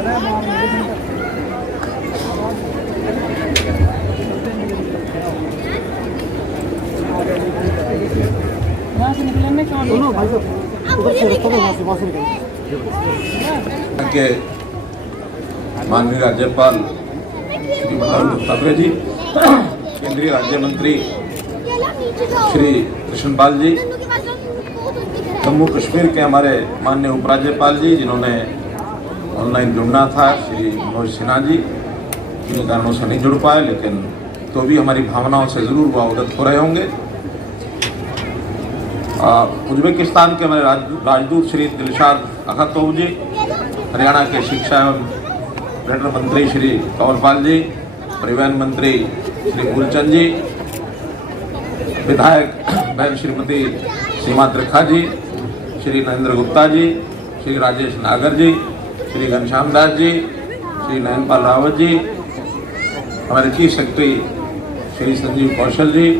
के माननीय राज्यपाल श्री बलराम ठाकरे जी, केंद्रीय राज्य मंत्री श्री कृष्णपाल जी, जम्मू कश्मीर के हमारे माननीय उपराज्यपाल जी जिन्होंने ऑनलाइन जुड़ना था, श्री मनोज सिन्हा जी जिन कारणों से नहीं जुड़ पाए, लेकिन तो भी हमारी भावनाओं से ज़रूर वो अवगत हो रहे होंगे। उज्बेकिस्तान के हमारे राजदूत श्री दिलशाद अखतोव जी, हरियाणा के शिक्षा एवं पर्यटन मंत्री श्री कंवरपाल जी, परिवहन मंत्री श्री मूलचंद जी, विधायक बहन श्रीमती सीमा त्रिखा जी, श्री नरेंद्र गुप्ता जी, श्री राजेश नागर जी, श्री घनश्याम दास जी, श्री नयनपाल रावत जी, हमारे चीफ सेक्रेटरी श्री संजीव कौशल जी,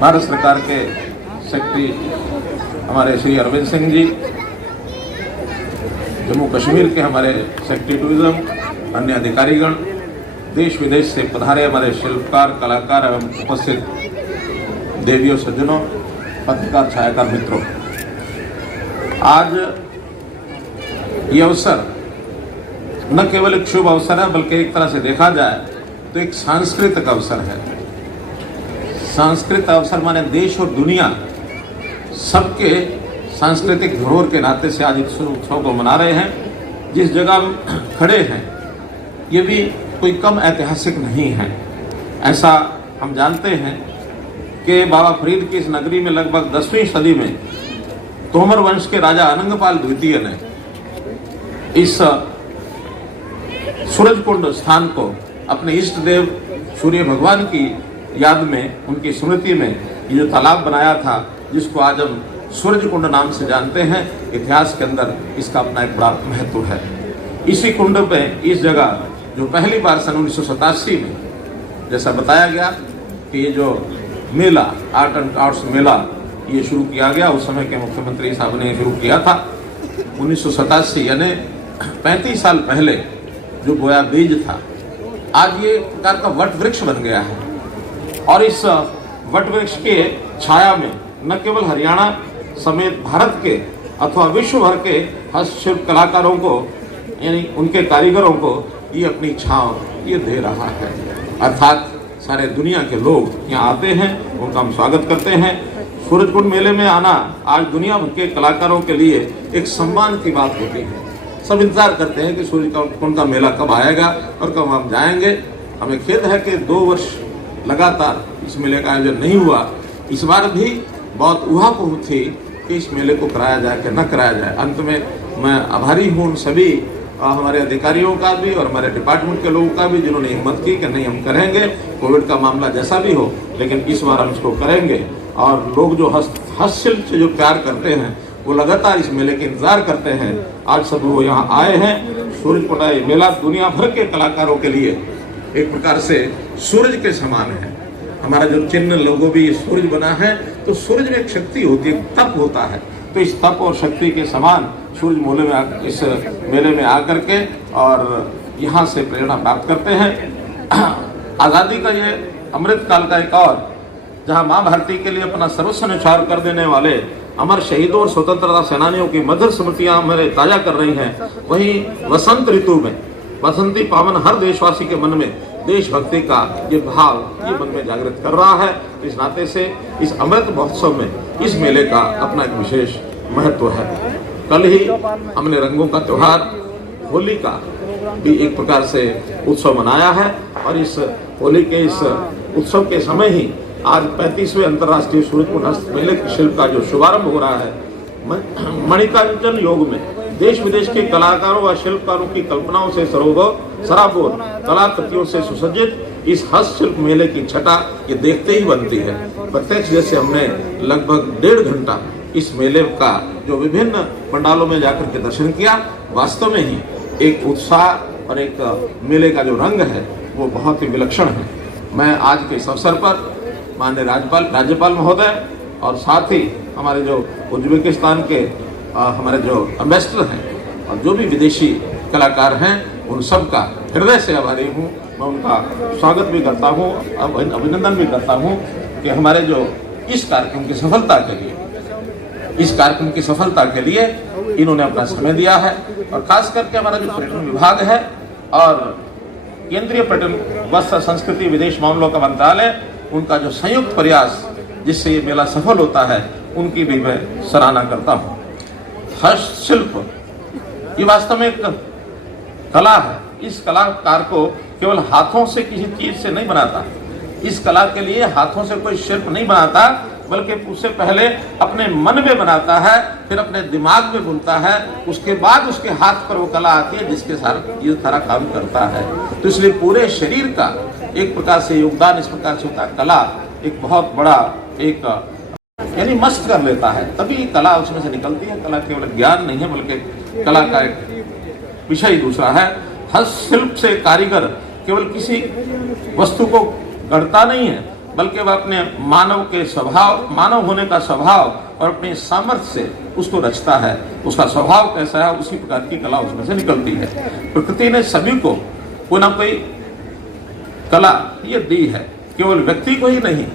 भारत सरकार के सेक्रेटरी हमारे श्री अरविंद सिंह जी, जम्मू कश्मीर के हमारे सेक्रेटरी टूरिज्म, अन्य अधिकारीगण, देश विदेश से पधारे हमारे शिल्पकार, कलाकार एवं उपस्थित देवियों, सज्जनों, पत्रकार, छायाकार मित्रों, आज ये अवसर न केवल एक शुभ अवसर है बल्कि एक तरह से देखा जाए तो एक सांस्कृतिक अवसर है। सांस्कृतिक अवसर माने देश और दुनिया सबके सांस्कृतिक धरोहर के नाते से आज इस उत्सव को मना रहे हैं। जिस जगह हम खड़े हैं ये भी कोई कम ऐतिहासिक नहीं है। ऐसा हम जानते हैं कि बाबा फरीद की इस नगरी में लगभग 10वीं सदी में तोमर वंश के राजा अनंगपाल द्वितीय ने इस सूरजकुंड स्थान को अपने इष्ट देव सूर्य भगवान की याद में, उनकी स्मृति में ये जो तालाब बनाया था जिसको आज हम सूरजकुंड नाम से जानते हैं, इतिहास के अंदर इसका अपना एक बड़ा महत्व है। इसी कुंड पे, इस जगह जो पहली बार सन 1987 में जैसा बताया गया कि ये जो मेला, आर्ट एंड आर्ट्स मेला ये शुरू किया गया, उस समय के मुख्यमंत्री साहब ने शुरू किया था 1987, यानी 35 साल पहले जो बोया बीज था, आज ये प्रकार का वट वृक्ष बन गया है। और इस वट वृक्ष के छाया में न केवल हरियाणा समेत भारत के अथवा विश्व भर के हस्तशिल्प कलाकारों को, यानी उनके कारीगरों को ये अपनी छांव ये दे रहा है। अर्थात सारे दुनिया के लोग यहाँ आते हैं, उनका हम स्वागत करते हैं। सूरजकुंड मेले में आना आज दुनिया भर के कलाकारों के लिए एक सम्मान की बात होती है। सब इंतजार करते हैं कि सूरजकुंड का मेला कब आएगा और कब हम जाएंगे। हमें खेद है कि 2 वर्ष लगातार इस मेले का आयोजन नहीं हुआ। इस बार भी बहुत उहापोह थी कि इस मेले को कराया जाए कि न कराया जाए। अंत में मैं आभारी हूँ उन सभी हमारे अधिकारियों का भी और हमारे डिपार्टमेंट के लोगों का भी जिन्होंने हिम्मत की कि नहीं हम करेंगे, कोविड का मामला जैसा भी हो, लेकिन इस बार हम इसको करेंगे। और लोग जो हस्तशिल्प से जो प्यार करते हैं वो लगातार इस मेले के इंतजार करते हैं। आज सब वो यहाँ आए हैं। सूरजकुंड मेला दुनिया भर के कलाकारों के लिए एक प्रकार से सूरज के समान है। हमारा जो चिन्ह लोगो भी सूरज बना है, तो सूरज में एक शक्ति होती है, तप होता है। तो इस तप और शक्ति के समान सूरज इस मेले में आकर के और यहाँ से प्रेरणा प्राप्त करते हैं। आज़ादी का ये अमृत काल का एक और, जहाँ माँ भारती के लिए अपना सर्वस्व न्यौछावर कर देने वाले अमर शहीदों और स्वतंत्रता सेनानियों की मधुर स्मृतियाँ हमारे ताजा कर रही हैं, वहीं वसंत ऋतु में बसंती पावन हर देशवासी के मन में देशभक्ति का ये भाव ये मन में जागृत कर रहा है। इस नाते से इस अमृत महोत्सव में इस मेले का अपना एक विशेष महत्व है। कल ही हमने रंगों का त्योहार होली का भी एक प्रकार से उत्सव मनाया है और इस होली के इस उत्सव के समय ही आज 35वें अंतर्राष्ट्रीय सूरजकुंड हस्त मेले की शिल्प का जो शुभारंभ हो रहा है। मणिकांचन योग में देश विदेश के कलाकारों व शिल्पकारों की कल्पनाओं से सराबोर कलाकृतियों से सुसज्जित इस हस्तशिल्प मेले की छटा ये देखते ही बनती है। प्रत्यक्ष जैसे हमने लगभग 1.5 घंटा इस मेले का जो विभिन्न पंडालों में जाकर के दर्शन किया, वास्तव में ही एक उत्साह और एक मेले का जो रंग है वो बहुत ही विलक्षण है। मैं आज के इस अवसर पर माननीय राज्यपाल महोदय और साथ ही हमारे जो उज्बेकिस्तान के हमारे जो एम्बेसडर हैं और जो भी विदेशी कलाकार हैं उन सब का हृदय से आभारी हूँ। मैं उनका स्वागत भी करता हूँ, अभिनंदन भी करता हूँ कि हमारे जो इस कार्यक्रम की सफलता के लिए इन्होंने अपना समय दिया है। और खास करके हमारा जो पर्यटन विभाग है और केंद्रीय पर्यटन वस्त्र संस्कृति विदेश मामलों का मंत्रालय, उनका जो संयुक्त प्रयास जिससे ये मेला सफल होता है, उनकी भी मैं सराहना करता हूँ। हस्तशिल्प ये वास्तव में एक कला है। इस कलाकार को केवल हाथों से किसी चीज से नहीं बनाता, इस कला के लिए हाथों से कोई शिल्प नहीं बनाता, बल्कि उससे पहले अपने मन में बनाता है, फिर अपने दिमाग में बुनता है, उसके बाद उसके हाथ पर वो कला आती है जिसके साथ ये सारा काम करता है। तो इसलिए पूरे शरीर का एक प्रकार से योगदान इस प्रकार से होता है। कला एक बहुत बड़ा एक यानी मस्त कर लेता है, तभी कला उसमें से निकलती है। कला केवल ज्ञान नहीं है, बल्कि कला का एक विषय ही दूसरा है। हस्तशिल्प से कारीगर केवल किसी वस्तु को गढ़ता नहीं है, बल्कि वह अपने मानव होने का स्वभाव और अपने सामर्थ्य से उसको रचता है। उसका स्वभाव कैसा है, उसी प्रकार की कला उसमें से निकलती है। प्रकृति ने सभी को कोई ना कोई कला ये दी है, केवल व्यक्ति को ही नहीं।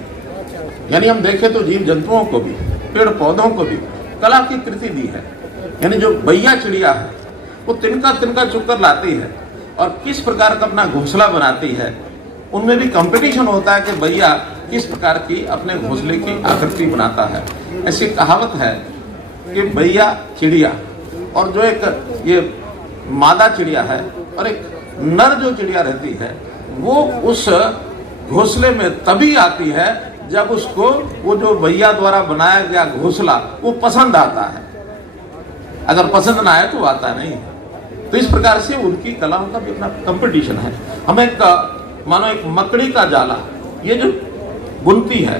यानी हम देखें तो जीव जंतुओं को भी, पेड़ पौधों को भी कला की कृति दी है। यानी जो बैया चिड़िया है वो तिनका तिनका चुनकर लाती है और किस प्रकार का अपना घोंसला बनाती है। उनमें भी कंपटीशन होता है कि बैया किस प्रकार की अपने घोंसले की आकृति बनाता है। ऐसी कहावत है कि बैया चिड़िया और जो एक ये मादा चिड़िया है और एक नर जो चिड़िया रहती है, वो उस घोंसले में तभी आती है जब उसको वो जो बैया द्वारा बनाया गया घोंसला वो पसंद आता है। अगर पसंद ना आए तो आता नहीं। तो इस प्रकार से उनकी कलाओं का भी अपना कंपटीशन है। हम एक मानो एक मकड़ी का जाला ये जो बुनती है,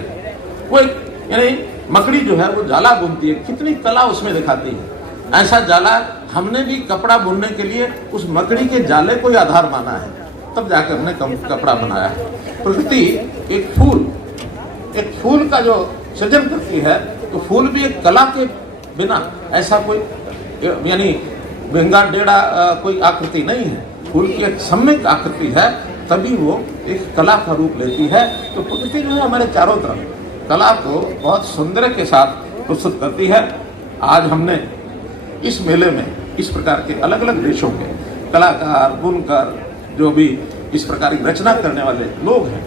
वो एक यानी मकड़ी जो है वो जाला बुनती है, कितनी कला उसमें दिखाती है। ऐसा जाला हमने भी कपड़ा बुनने के लिए उस मकड़ी के जाले को ही आधार माना है, तब जाकर हमने कपड़ा बनाया है। प्रकृति एक फूल का जो सृजन करती है, तो फूल भी एक कला के बिना ऐसा कोई यानी वेंगा टेढ़ा कोई आकृति नहीं है। फूल की एक सम्यक आकृति है, तभी वो एक कला का रूप लेती है। तो प्रकृति जो है हमारे चारों तरफ कला को बहुत सौंदर्य के साथ प्रस्तुत करती है। आज हमने इस मेले में इस प्रकार के अलग अलग देशों के कलाकार, बुनकर, जो भी इस प्रकार की रचना करने वाले लोग हैं,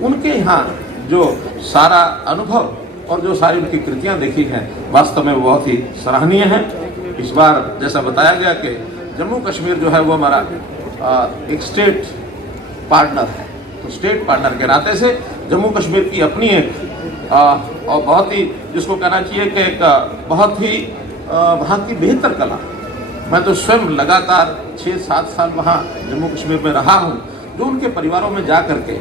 उनके यहाँ जो सारा अनुभव और जो सारी उनकी कृतियाँ देखी हैं, वास्तव में बहुत ही सराहनीय है। इस बार जैसा बताया गया कि जम्मू कश्मीर जो है वो हमारा एक स्टेट पार्टनर है, तो स्टेट पार्टनर के नाते से जम्मू कश्मीर की अपनी एक और बहुत ही जिसको कहना चाहिए कि एक बहुत ही वहाँ की बेहतर कला। मैं तो स्वयं लगातार 6-7 साल वहाँ जम्मू कश्मीर में रहा हूँ, जो उनके परिवारों में जा करके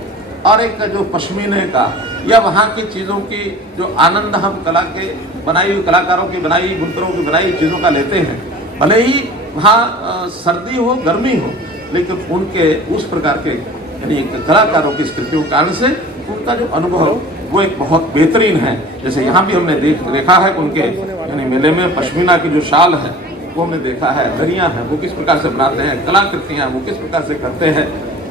और एक जो पश्मीने का या वहाँ की चीज़ों की जो आनंद हम कला के बनाई हुई कलाकारों की बनाई बुनकरों की बनाई चीज़ों का लेते हैं। भले ही वहाँ सर्दी हो गर्मी हो, लेकिन उनके उस प्रकार के यानी कलाकारों की स्कृतियों के कारण से उनका जो अनुभव वो एक बहुत बेहतरीन है। जैसे यहाँ भी हमने देखा है उनके यानी मेले में पश्मीना की जो शाल है वो हमने देखा है, दरियाँ हैं वो किस प्रकार से बनाते हैं, कलाकृतियाँ वो किस प्रकार से करते हैं।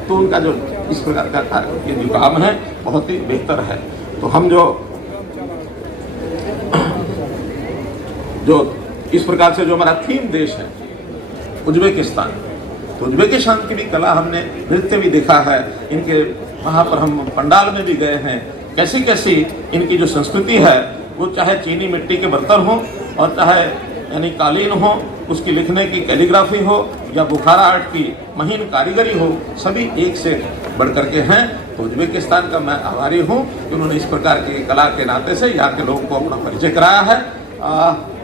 तो उनका जो इस प्रकार का ये जो काम है बहुत ही बेहतर है। तो हम जो इस प्रकार से जो हमारा थीम देश है उज्बेकिस्तान, तो उज्बेकिस्तान की भी कला हमने नृत्य भी देखा है। इनके वहाँ पर हम पंडाल में भी गए हैं। कैसी कैसी इनकी जो संस्कृति है, वो चाहे चीनी मिट्टी के बर्तन हो और चाहे यानी कालीन हो, उसकी लिखने की कैलीग्राफी हो या बुखारा आर्ट की महीन कारीगरी हो, सभी एक से बढ़ करके हैं। तो उज्बेकिस्तान का मैं आभारी हूँ कि उन्होंने इस प्रकार की कला के नाते से यहाँ के लोगों को अपना परिचय कराया है।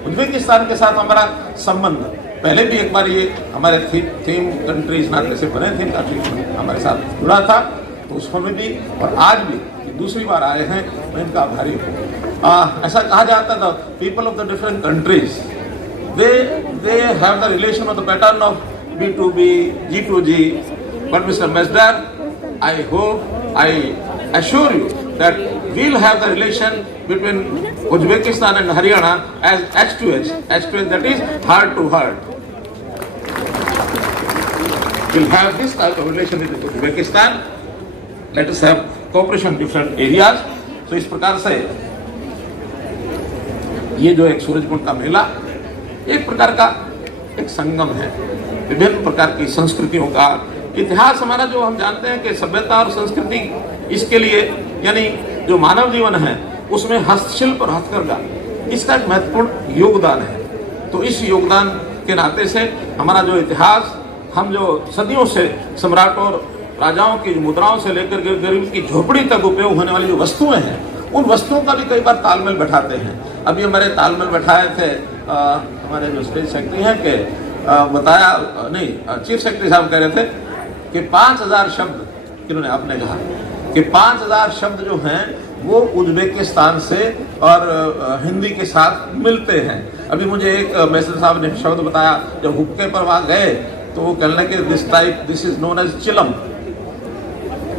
उज्बेकिस्तान के साथ हमारा संबंध पहले भी एक बार ये हमारे थीम कंट्रीज नाते से बने थे, काफी हमारे साथ जुड़ा था, तो उसमें भी और आज भी दूसरी बार आए हैं, मैं इनका आभारी हूँ। ऐसा कहा जाता था people of the different countries they have the relation of the pattern of B2B, G2G, but Mr. Mesdar, I hope, I assure you that we'll have the relation between Uzbekistan and Haryana as H2H, that is heart to heart. will have this type of relation with Uzbekistan. Let us have cooperation in different areas. तो इस प्रकार से ये जो एक सूरजकुंड का मेला एक प्रकार का एक संगम है विभिन्न प्रकार की संस्कृतियों का। इतिहास हमारा जो हम जानते हैं कि सभ्यता और संस्कृति, इसके लिए यानी जो मानव जीवन है उसमें हस्तशिल्प और हथकरघा इसका एक महत्वपूर्ण योगदान है। तो इस योगदान के नाते से हमारा जो इतिहास, हम जो सदियों से सम्राटों और राजाओं की मुद्राओं से लेकर के गरीब की झोपड़ी तक उपयोग होने वाली जो वस्तुएं हैं, उन वस्तुओं का भी कई बार तालमेल बैठाते हैं। अभी हमारे तालमेल बैठाए थे हमारे जो स्टेट सेक्रेटरी हैं कि बताया नहीं, चीफ सेक्रेटरी साहब कह रहे थे कि 5000 शब्द, किन्होंने आपने कहा कि 5000 शब्द जो हैं वो उज्बेकिस्तान से और हिंदी के साथ मिलते हैं। अभी मुझे एक मैसेज साहब ने शब्द बताया, जब हुक्के पर वहाँ गए तो वो कहने लगे दिस इज नोन एज चिलम।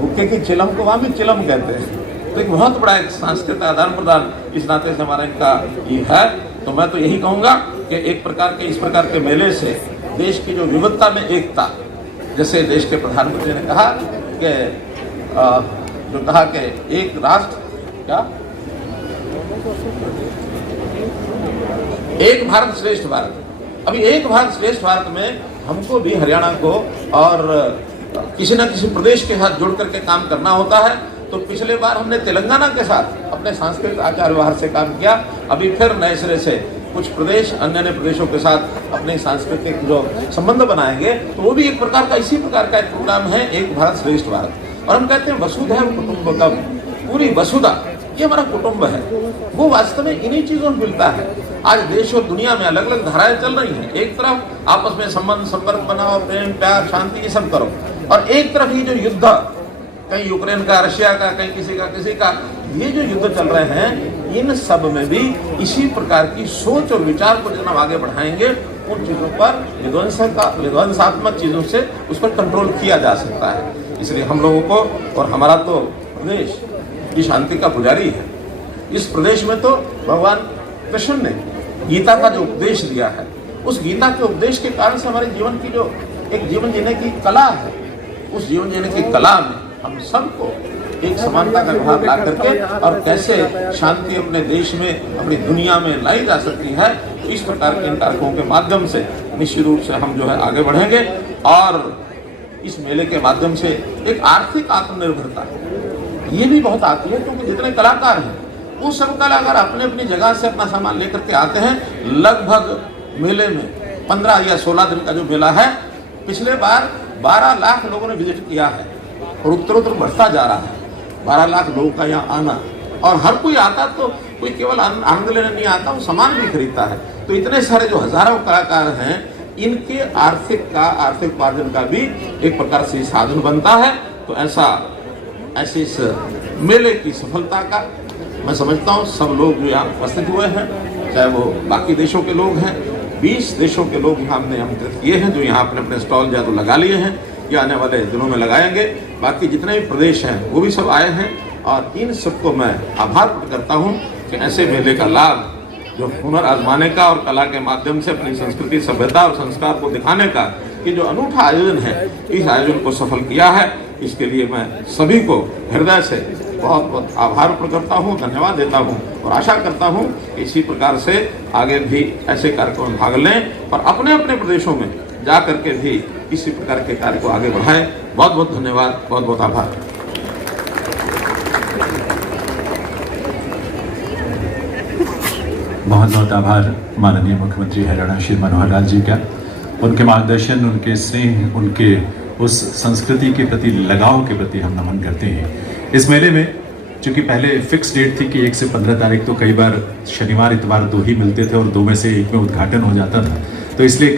हुक्के की चिलम को वहाँ भी चिलम कहते हैं। तो एक बहुत बड़ा एक सांस्कृतिक आदान प्रदान इस नाते से हमारा इनका ये है। तो मैं तो यही कहूँगा कि एक प्रकार के इस प्रकार के मेले से देश की जो विविधता में एकता, जैसे देश के प्रधानमंत्री ने कहा कि जो कहा कि एक राष्ट्र क्या एक भारत श्रेष्ठ भारत, अभी एक भारत श्रेष्ठ भारत में हमको भी हरियाणा को और किसी न किसी प्रदेश के साथ जुड़ करके काम करना होता है। तो पिछले बार हमने तेलंगाना के साथ अपने सांस्कृतिक आचार व्यवहार से काम किया, अभी फिर नए सिरे से कुछ प्रदेश अन्य प्रदेशों के साथ अपने सांस्कृतिक जो संबंध बनाएंगे। तो वो भी एक प्रकार का इसी प्रकार का एक प्रोग्राम है, एक भारत श्रेष्ठ भारत। और हम कहते हैं वसुधैव कुटुंबकम, पूरी वसुधा ये हमारा कुटुंब है, वो वास्तव में इन्हीं चीजों में मिलता है। आज देश और दुनिया में अलग अलग धाराएं चल रही हैं। एक तरफ आपस में संबंध संपर्क बनाओ, प्रेम प्यार शांति ये सब करो, और एक तरफ ये जो युद्ध, कहीं यूक्रेन का, रशिया का, कहीं किसी का ये जो युद्ध चल रहे हैं, इन सब में भी इसी प्रकार की सोच और विचार को जब हम आगे बढ़ाएंगे, उन चीजों पर विध्वंसात्मक चीजों से उस पर कंट्रोल किया जा सकता है। इसलिए हम लोगों को, और हमारा तो प्रदेश ये शांति का पुजारी है। इस प्रदेश में तो भगवान कृष्ण ने गीता का जो उपदेश दिया है, उस गीता के उपदेश के कारण से हमारे जीवन की जो एक जीवन जीने की कला है, उस जीवन जीने की कला में हम सबको एक समानता का भाव ला करके और कैसे शांति अपने देश में, अपनी दुनिया में लाई जा सकती है, तो इस प्रकार के इन कार्यक्रमों के माध्यम से निश्चित रूप से हम जो है आगे बढ़ेंगे। और इस मेले के माध्यम से एक आर्थिक आत्मनिर्भरता ये भी बहुत आती है, क्योंकि जितने कलाकार हैं वो सब कलाकार अपने अपनी जगह से अपना सामान लेकर के आते हैं। लगभग मेले में 15 या 16 दिन का जो मेला है, पिछले बार 12 लाख लोगों ने विजिट किया है और उत्तरोत्तर बढ़ता जा रहा है। 12 लाख लोगों का यहाँ आना, और हर कोई आता तो कोई केवल आनंद लेने नहीं आता, वो सामान भी खरीदता है। तो इतने सारे जो हजारों कलाकार हैं, इनके आर्थिक उपार्जन का भी एक प्रकार से साधन बनता है। तो ऐसे इस मेले की सफलता का मैं समझता हूँ सब लोग जो यहाँ उपस्थित हुए हैं, चाहे वो बाकी देशों के लोग हैं, 20 देशों के लोग यहाँ हमने आमंत्रित किए हैं, जो यहाँ अपने अपने स्टॉल या तो लगा लिए हैं या आने वाले दिनों में लगाएंगे। बाकी जितने भी प्रदेश हैं वो भी सब आए हैं, और इन सबको मैं आभार प्रकट करता हूँ कि ऐसे मेले का लाभ जो हुनर आजमाने का और कला के माध्यम से अपनी संस्कृति, सभ्यता और संस्कार को दिखाने का ये जो अनूठा आयोजन है, इस आयोजन को सफल किया है। इसके लिए मैं सभी को हृदय से बहुत बहुत आभार प्रकट करता हूँ, धन्यवाद देता हूँ, और आशा करता हूँ कि इसी प्रकार से आगे भी ऐसे कार्यक्रम में भाग लें और अपने अपने प्रदेशों में जा करके भी इसी प्रकार के कार्य को आगे बढ़ाएं। बहुत बहुत धन्यवाद, बहुत बहुत आभार। बहुत बहुत आभार माननीय मुख्यमंत्री हरियाणा श्री मनोहर लाल जी का। उनके मार्गदर्शन, उनके स्नेह, उनके उस संस्कृति के प्रति लगाव के प्रति हम नमन करते हैं। इस मेले में चूँकि पहले फिक्स डेट थी कि 1 से 15 तारीख, तो कई बार शनिवार इतवार 2 ही मिलते थे और 2 में से 1 में उद्घाटन हो जाता था, तो इसलिए कई